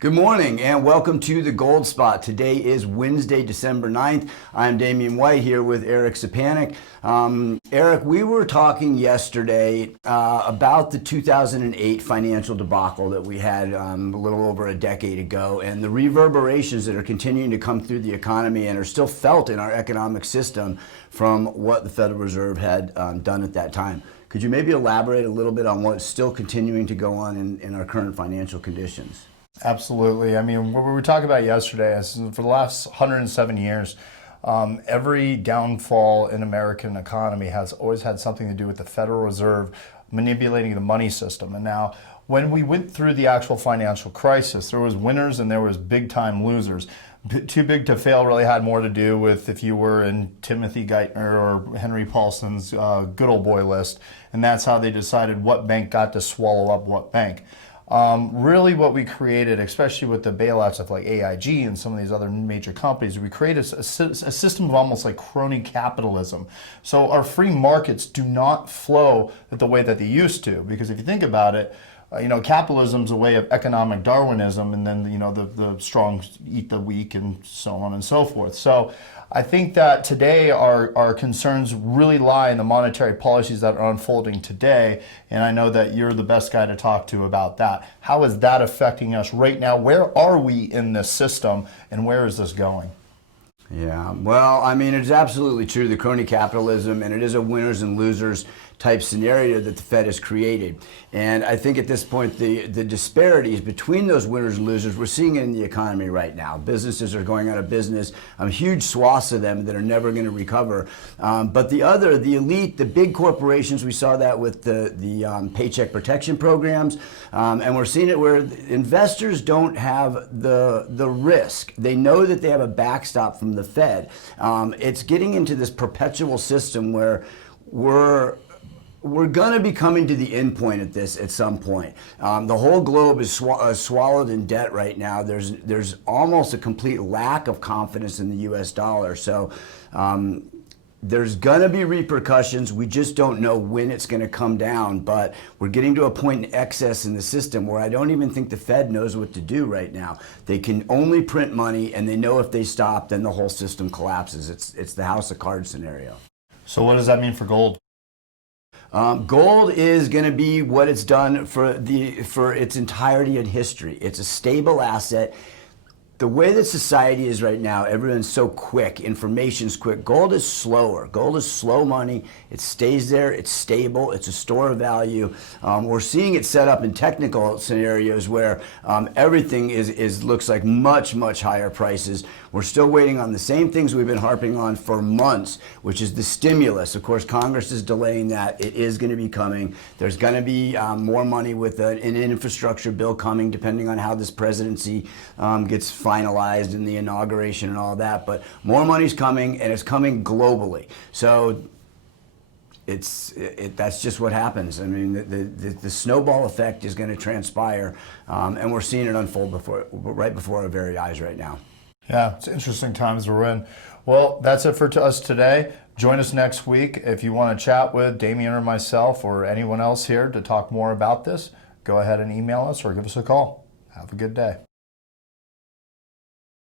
Good morning and welcome to the Gold Spot. Today is Wednesday, December 9th. I'm Damian White here with Eric Sepanek. Eric, we were talking yesterday about the 2008 financial debacle that we had a little over a decade ago, and the reverberations that are continuing to come through the economy and are still felt in our economic system from what the Federal Reserve had done at that time. Could you maybe elaborate a little bit on what's still continuing to go on in our current financial conditions? Absolutely. I mean, what we were talking about yesterday is for the last 107 years, every downfall in American economy has always had something to do with the Federal Reserve manipulating the money system. And now, when we went through the actual financial crisis, there was winners and there was big-time losers. Too big to fail really had more to do with if you were in Timothy Geithner or Henry Paulson's good old boy list, and that's how they decided what bank got to swallow up what bank. Really what we created, especially with the bailouts of like AIG and some of these other major companies, we created a system of almost like crony capitalism. So our free markets do not flow the way that they used to, because if you think about it, capitalism is a way of economic Darwinism, and then the strong eat the weak and so on and so forth. So I think that today our concerns really lie in the monetary policies that are unfolding today, and I know that you're the best guy to talk to about that. How is that affecting us right now? Where are we in this system, and where is this going? Yeah, well, I mean, it's absolutely true, the crony capitalism, and it is a winners and losers type scenario that the Fed has created. And I think at this point, the disparities between those winners and losers, we're seeing it in the economy right now. Businesses are going out of business, huge swaths of them that are never going to recover. But the elite, the big corporations, we saw that with the paycheck protection programs. And we're seeing it where investors don't have the risk. They know that they have a backstop from the Fed. It's getting into this perpetual system where we're going to be coming to the end point at this at some point. The whole globe is swallowed in debt right now. There's almost a complete lack of confidence in the U.S. dollar. So there's going to be repercussions. We just don't know when it's going to come down. But we're getting to a point in excess in the system where I don't even think the Fed knows what to do right now. They can only print money, and they know if they stop, then the whole system collapses. It's the house of cards scenario. So what does that mean for gold? Gold is going to be what it's done for its entirety in history. It's a stable asset. The way that society is right now, everyone's so quick, information's quick. Gold is slower. Gold is slow money. It stays there. It's stable. It's a store of value. We're seeing it set up in technical scenarios where everything looks like much, much higher prices. We're still waiting on the same things we've been harping on for months, which is the stimulus. Of course, Congress is delaying that. It is going to be coming. There's going to be more money with an infrastructure bill coming, depending on how this presidency gets finalized in the inauguration and all that. But more money's coming, and it's coming globally. So that's just what happens. I mean, the snowball effect is going to transpire, and we're seeing it unfold right before our very eyes right now. Yeah, it's interesting times we're in. Well, that's it for us today. Join us next week. If you want to chat with Damian or myself or anyone else here to talk more about this, go ahead and email us or give us a call. Have a good day.